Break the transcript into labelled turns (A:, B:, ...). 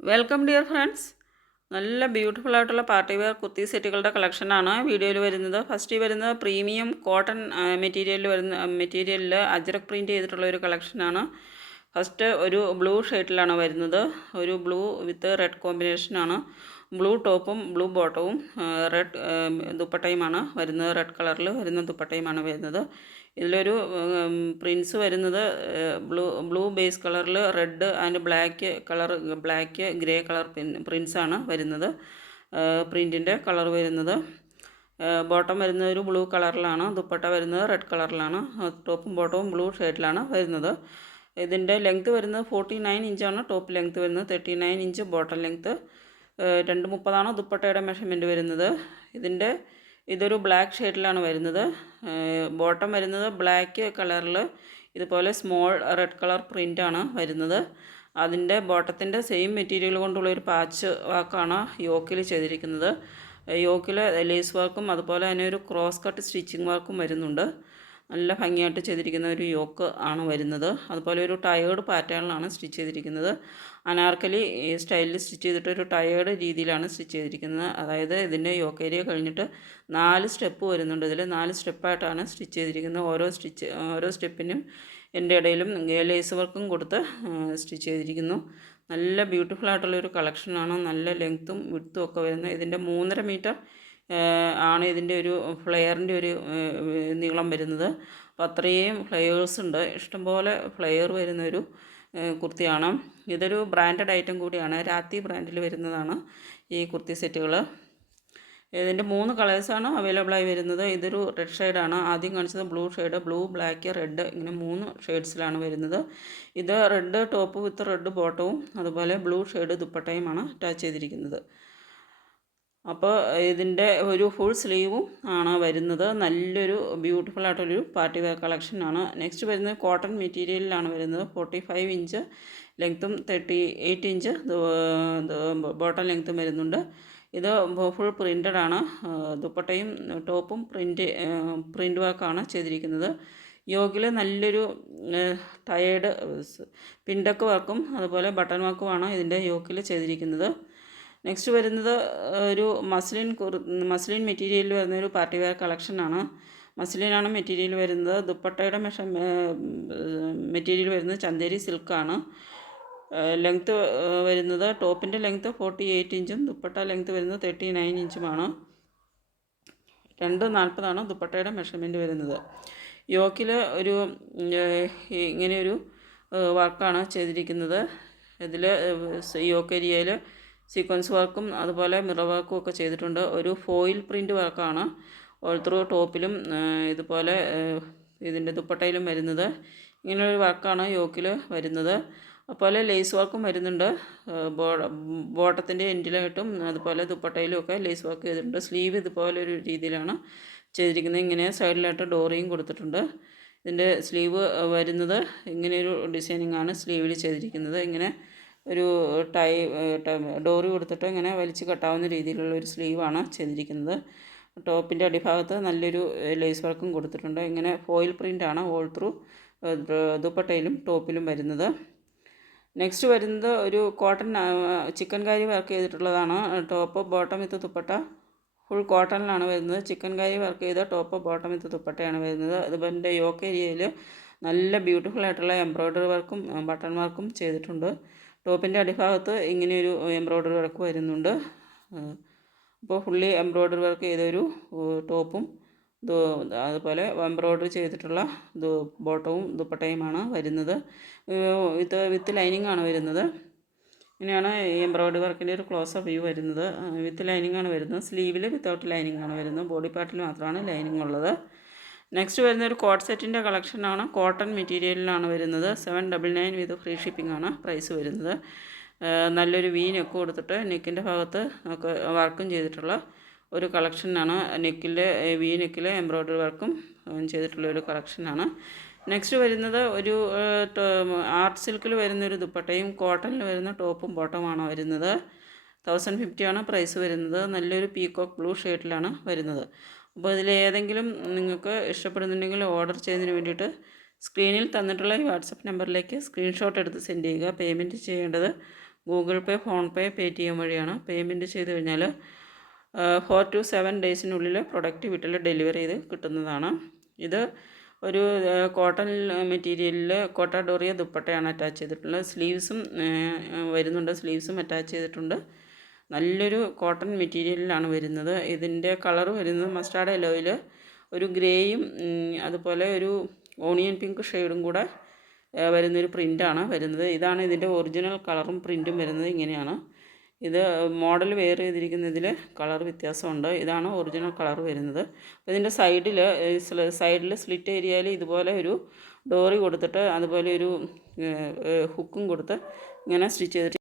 A: Welcome dear friends. നല്ല beautiful ആയിട്ടുള്ള party wear കുത്തി സെറ്റുകളുടെ കളക്ഷനാണ് വീഡിയോയിൽ വരുന്നത്. ഫസ്റ്റ് വരുന്നത് പ്രീമിയം കോട്ടൺ മെറ്റീരിയലിൽ വരുന്ന മെറ്റീരിയലിൽ അജ്രക് പ്രിന്റ് ചെയ്തിട്ടുള്ള ഒരു കളക്ഷനാണ് ഫസ്റ്റ് ഒരു ബ്ലൂ ഷെയ്ഡിലാണ് വരുന്നത്. ഒരു ബ്ലൂ വിത്ത് റെഡ് കോമ്പിനേഷനാണ് ബ്ലൂ ടോപ്പും ബ്ലൂ ബോട്ടവും റെഡ് ദുപ്പട്ടയുമാണ് വരുന്നത്. റെഡ് കളറിൽ വരുന്ന ദുപ്പട്ടയുമാണ് വരുന്നത്. ഇതിലൊരു പ്രിൻസ് വരുന്നത് ബ്ലൂ ബ്ലൂ ബേസ് കളറിൽ red and black colour black grey colour പ്രിൻസാണ് വരുന്നത്. പ്രിന്റിന്റെ കളർ വരുന്നത്. ബോട്ടം വരുന്നത് ഒരു ബ്ലൂ കളറിലാണ് ദുപ്പട്ട വരുന്നത് റെഡ് കളറിലാണ് ടോപ്പും ബോട്ടവും ബ്ലൂ ഷെയ്ഡിലാണ് വരുന്നത്. ഇതിന്റെ ലെങ്ത് വരുന്നത് ഫോർട്ടി നയൻ ഇഞ്ചാണ് ടോപ്പ് ലെങ്ത് വരുന്നത് thirty nine inch bottom length രണ്ട് മുപ്പതാണ് ദുപ്പട്ടയുടെ മെഷർമെന്റ് വരുന്നത്. ഇതിന്റെ ഇതൊരു ബ്ലാക്ക് ഷെയ്ഡിലാണ് വരുന്നത്. ബോട്ടം വരുന്നത് ബ്ലാക്ക് കളറിൽ ഇതുപോലെ സ്മോൾ റെഡ് കളർ പ്രിന്റാണ് വരുന്നത്. അതിന്റെ ബോട്ടത്തിന്റെ സെയിം മെറ്റീരിയൽ കൊണ്ടുള്ള ഒരു പാച്ച് വാക്കാണ് യോക്കിൽ ചെയ്തിരിക്കുന്നത്. യോക്കിൽ ലേസ് വർക്കും അതുപോലെ തന്നെ ഒരു ക്രോസ് കട്ട് സ്റ്റിച്ചിങ് വർക്കും വരുന്നുണ്ട്. നല്ല ഭംഗിയായിട്ട് ചെയ്തിരിക്കുന്ന ഒരു യോക്ക് ആണ് വരുന്നത്. അതുപോലെ ഒരു ടയേർഡ് പാറ്റേണിലാണ് സ്റ്റിച്ച് ചെയ്തിരിക്കുന്നത്. അനാർക്കലി സ്റ്റൈലിൽ സ്റ്റിച്ച് ചെയ്തിട്ട് ഒരു ടയേർഡ് രീതിയിലാണ് സ്റ്റിച്ച് ചെയ്തിരിക്കുന്നത്. അതായത് ഇതിന്റെ യോക്ക് ഏരിയ കഴിഞ്ഞിട്ട് നാല് സ്റ്റെപ്പ് വരുന്നുണ്ട്. ഇതിൽ നാല് സ്റ്റെപ്പായിട്ടാണ് സ്റ്റിച്ച് ചെയ്തിരിക്കുന്നത്. ഓരോ സ്റ്റിച്ച് ഓരോ സ്റ്റെപ്പിനും എന്റെ ഇടയിലും ലേസ് വർക്കും കൊടുത്ത് സ്റ്റിച്ച് ചെയ്തിരിക്കുന്നു. നല്ല ബ്യൂട്ടിഫുൾ ആയിട്ടുള്ള ഒരു കളക്ഷനാണ് നല്ല ലെങ്ത്തും വിടുത്തും ഒക്കെ വരുന്നത് ഇതിന്റെ മൂന്നര മീറ്റർ ആണ് ഇതിന്റെ ഒരു ഫ്ലെയറിന്റെ ഒരു നീളം വരുന്നത്. അപ്പോൾ അത്രയും ഫ്ലെയേഴ്സ് ഉണ്ട്. ഇഷ്ടംപോലെ ഫ്ലെയർ വരുന്നൊരു കുർത്തിയാണ്. ഇതൊരു ബ്രാൻഡഡ് ഐറ്റം കൂടിയാണ്. രാത്തി ബ്രാൻഡിൽ വരുന്നതാണ് ഈ കുർത്തി സെറ്റുകൾ. ഇതിന്റെ മൂന്ന് കളേഴ്സാണ് അവൈലബിളായി വരുന്നത്. ഇതൊരു റെഡ് ഷെയ്ഡാണ്. ആദ്യം കാണിച്ചത് blue shade blue black red ഇങ്ങനെ മൂന്ന് ഷെയ്ഡ്സിലാണ് വരുന്നത്. ഇത് റെഡ് ടോപ്പ് വിത്ത് റെഡ് ബോട്ടവും അതുപോലെ ബ്ലൂ ഷെയ്ഡ് ദുപ്പട്ടയുമാണ് അറ്റാച്ച് ചെയ്തിരിക്കുന്നത്. അപ്പോൾ ഇതിന്റെ ഒരു ഫുൾ സ്ലീവും ആണ് വരുന്നത്. നല്ലൊരു ബ്യൂട്ടിഫുൾ ആയിട്ടൊരു പാർട്ടി വെയർ കളക്ഷനാണ് നെക്സ്റ്റ് വരുന്നത് കോട്ടൺ മെറ്റീരിയലിലാണ് വരുന്നത്. ഫോർട്ടി ഫൈവ് ഇഞ്ച് ലെങ്ത്തും തേർട്ടി എയ്റ്റ് ഇഞ്ച് ബോട്ടം ലെങ്ത്തും വരുന്നുണ്ട്. ഇത് ഫുൾ പ്രിന്റഡ് ആണ്. ദുപ്പട്ടയും ടോപ്പും പ്രിന്റ് പ്രിന്റ് വർക്കാണ് ചെയ്തിരിക്കുന്നത്. യോഗിൽ നല്ലൊരു ടയേർഡ് പിൻഡക്ക് വർക്കും അതുപോലെ ബട്ടൺ വർക്കുമാണ് ഇതിന്റെ യോഗിൽ ചെയ്തിരിക്കുന്നത്. നെക്സ്റ്റ് വരുന്നത് ഒരു മസ്ലിൻ മസ്ലിൻ മെറ്റീരിയൽ വരുന്ന ഒരു പാർട്ടി വെയർ കളക്ഷനാണ്. മസ്ലിനാണ് മെറ്റീരിയൽ വരുന്നത്. ദുപ്പട്ടയുടെ മെഷ മെറ്റീരിയൽ വരുന്നത് ചന്തേരി സിൽക്കാണ്. ലെങ്ത്ത് വരുന്നത് ടോപ്പിന്റെ ലെങ്ത്ത് ഫോർട്ടി എയ്റ്റ് ഇഞ്ചും ദുപ്പട്ട ലെങ്ത്ത് വരുന്നത് തേർട്ടി നയൻ ഇഞ്ചുമാണ്. രണ്ട് നാൽപ്പതാണ് ദുപ്പട്ടയുടെ മെഷർമെന്റ് വരുന്നത്. യോക്കിൽ ഒരു ഇങ്ങനെയൊരു വർക്കാണ് ചെയ്തിരിക്കുന്നത്. ഇതിൽ യോക്ക് ഏരിയയിൽ സീക്വൻസ് വർക്കും അതുപോലെ മിറർ വർക്കും ഒക്കെ ചെയ്തിട്ടുണ്ട്. ഒരു ഫോയിൽ പ്രിന്റ് വർക്കാണ് ഓൾ ത്രൂ ടോപ്പിലും ഇതുപോലെ ഇതിന്റെ ദുപ്പട്ടയിലും വരുന്നത്. ഇങ്ങനെയൊരു വർക്കാണ് യോക്കിൽ വരുന്നത്. അതുപോലെ ലേസ് വർക്കും വരുന്നുണ്ട്. ബോട്ടത്തിന്റെ എൻഡിലായിട്ടും അതുപോലെ ദുപ്പട്ടയിലും ഒക്കെ ലേസ് വർക്ക് ചെയ്തിട്ടുണ്ട്. സ്ലീവ് ഇതുപോലെ ഒരു രീതിയിലാണ് ചെയ്തിരിക്കുന്നത്. ഇങ്ങനെ സൈഡിലായിട്ട് ഡോറിയും കൊടുത്തിട്ടുണ്ട്. ഇതിന്റെ സ്ലീവ് വരുന്നത് ഇങ്ങനെയൊരു ഡിസൈനിങ് ആണ് സ്ലീവിൽ ചെയ്തിരിക്കുന്നത്. ഇങ്ങനെ ഒരു ടൈ ഡോറി കൊടുത്തിട്ട് ഇങ്ങനെ വലിച്ച് കെട്ടാവുന്ന രീതിയിലുള്ള ഒരു സ്ലീവാണ് ചെയ്തിരിക്കുന്നത്. ടോപ്പിന്റെ അടിഭാഗത്ത് നല്ലൊരു ലേസ് വർക്കും കൊടുത്തിട്ടുണ്ട്. ഇങ്ങനെ ഫോയിൽ പ്രിന്റാണ് ഓൾ ത്രൂ ദുപ്പട്ടയിലും ടോപ്പിലും വരുന്നത്. നെക്സ്റ്റ് വരുന്നത് ഒരു കോട്ടൺ ചിക്കൻ കാരി വർക്ക് ചെയ്തിട്ടുള്ളതാണ്. Top bottom with dupatta full കോട്ടണിലാണ് വരുന്നത്. ചിക്കൻ കാരി വർക്ക് ചെയ്ത ടോപ്പ് ബോട്ടം വിത്ത് ദുപ്പട്ടയാണ് വരുന്നത്. അതുപോലെ യോക്ക് ഏരിയയിൽ നല്ല ബ്യൂട്ടിഫുൾ ആയിട്ടുള്ള എംബ്രോയ്ഡറി വർക്കും ബട്ടൺ വർക്കും ചെയ്തിട്ടുണ്ട്. ടോപ്പിന്റെ അടിഭാഗത്ത് ഇങ്ങനെയൊരു എംബ്രോയ്ഡറി വർക്ക് വരുന്നുണ്ട്. അപ്പോൾ ഫുള്ളി എംബ്രോയ്ഡറി വർക്ക് ചെയ്തൊരു ടോപ്പും അതുപോലെ എംബ്രോയ്ഡറി ചെയ്തിട്ടുള്ള ബോട്ടവും ദുപ്പട്ടയുമാണ് വരുന്നത്. ഇത് വിത്ത് ലൈനിങ് ആണ് വരുന്നത്. ഇങ്ങനെയാണ് എംബ്രോയ്ഡറി വർക്കിന്റെ ഒരു ക്ലോസ് വ്യൂ വരുന്നത്. വിത്ത് ലൈനിങ് ആണ് വരുന്നത്. സ്ലീവിൽ വിത്തൗട്ട് ലൈനിങ് ആണ് വരുന്നത്. ബോഡി പാർട്ടിൽ മാത്രമാണ് ലൈനിങ് ഉള്ളത് നെക്സ്റ്റ് വരുന്ന ഒരു കോട്ട് സെറ്റിന്റെ കളക്ഷനാണ് കോട്ടൺ മെറ്റീരിയലിലാണ് വരുന്നത്. Seven double nine with free shipping ആണ് പ്രൈസ് വരുന്നത്. നല്ലൊരു വീനൊക്കെ നെക്ക് കൊടുത്തിട്ട് നെക്കിന്റെ ഭാഗത്ത് നമുക്ക് വർക്കും ചെയ്തിട്ടുള്ള ഒരു കളക്ഷനാണ് നെക്കിലെ വി നെക്കിലെ എംബ്രോയ്ഡറി വർക്കും ചെയ്തിട്ടുള്ള ഒരു കളക്ഷനാണ് നെക്സ്റ്റ് വരുന്നത് ഒരു ആർട്ട് സിൽക്കിൽ വരുന്ന ഒരു ദുപ്പട്ടയും കോട്ടണിൽ വരുന്ന ടോപ്പും ബോട്ടമാണ് വരുന്നത്. തൗസൻഡ് ഫിഫ്റ്റിയാണ് പ്രൈസ് വരുന്നത്. നല്ലൊരു പീകോക്ക് ബ്ലൂ ഷെയ്ഡിലാണ് വരുന്നത്. അപ്പോൾ ഇതിൽ ഏതെങ്കിലും നിങ്ങൾക്ക് ഇഷ്ടപ്പെടുന്നുണ്ടെങ്കിൽ ഓർഡർ ചെയ്യുന്നതിന് വേണ്ടിയിട്ട് സ്ക്രീനിൽ തന്നിട്ടുള്ള ഈ വാട്സപ്പ് നമ്പറിലേക്ക് സ്ക്രീൻഷോട്ട് എടുത്ത് സെൻഡ് ചെയ്യുക. പേയ്മെന്റ് ചെയ്യേണ്ടത് Google Pay PhonePe T M വഴിയാണ്. പേയ്മെന്റ് ചെയ്ത് കഴിഞ്ഞാൽ ഫോർ ടു സെവൻ ഡേയ്സിനുള്ളിൽ പ്രൊഡക്റ്റ് വീട്ടിൽ ഡെലിവറി ചെയ്ത് കിട്ടുന്നതാണ്. ഇത് ഒരു കോട്ടൺ മെറ്റീരിയലിൽ കോട്ടാഡോറിയ ദുപ്പട്ടയാണ് അറ്റാച്ച് ചെയ്തിട്ടുള്ളത്. സ്ലീവ്സും വരുന്നുണ്ട്. സ്ലീവ്സും അറ്റാച്ച് ചെയ്തിട്ടുണ്ട്. നല്ലൊരു കോട്ടൺ മെറ്റീരിയലിലാണ് വരുന്നത്. ഇതിന്റെ കളർ വരുന്നത് മസ്റ്റാർഡ് യെല്ലോയിൽ ഒരു ഗ്രേയും അതുപോലെ ഒരു ഓണിയൻ പിങ്ക് ഷെയ്ഡും കൂടെ വരുന്നൊരു പ്രിന്റാണ് വരുന്നത്. ഇതാണ് ഇതിന്റെ ഒറിജിനൽ കളറും പ്രിന്റും വരുന്നത് ഇങ്ങനെയാണ്. ഇത് മോഡൽ വെയർ ചെയ്തിരിക്കുന്നതിൽ കളർ വ്യത്യാസമുണ്ട്. ഇതാണ് ഒറിജിനൽ കളർ വരുന്നത്. അപ്പോൾ ഇതിന്റെ സൈഡിൽ സൈഡിൽ സ്ലിറ്റ് ഏരിയയിൽ ഇതുപോലെ ഒരു ഡോറി കൊടുത്തിട്ട് അതുപോലെ ഒരു ഹുക്കും കൊടുത്ത് ഇങ്ങനെ സ്റ്റിച്ച് ചെയ്തിട്ട്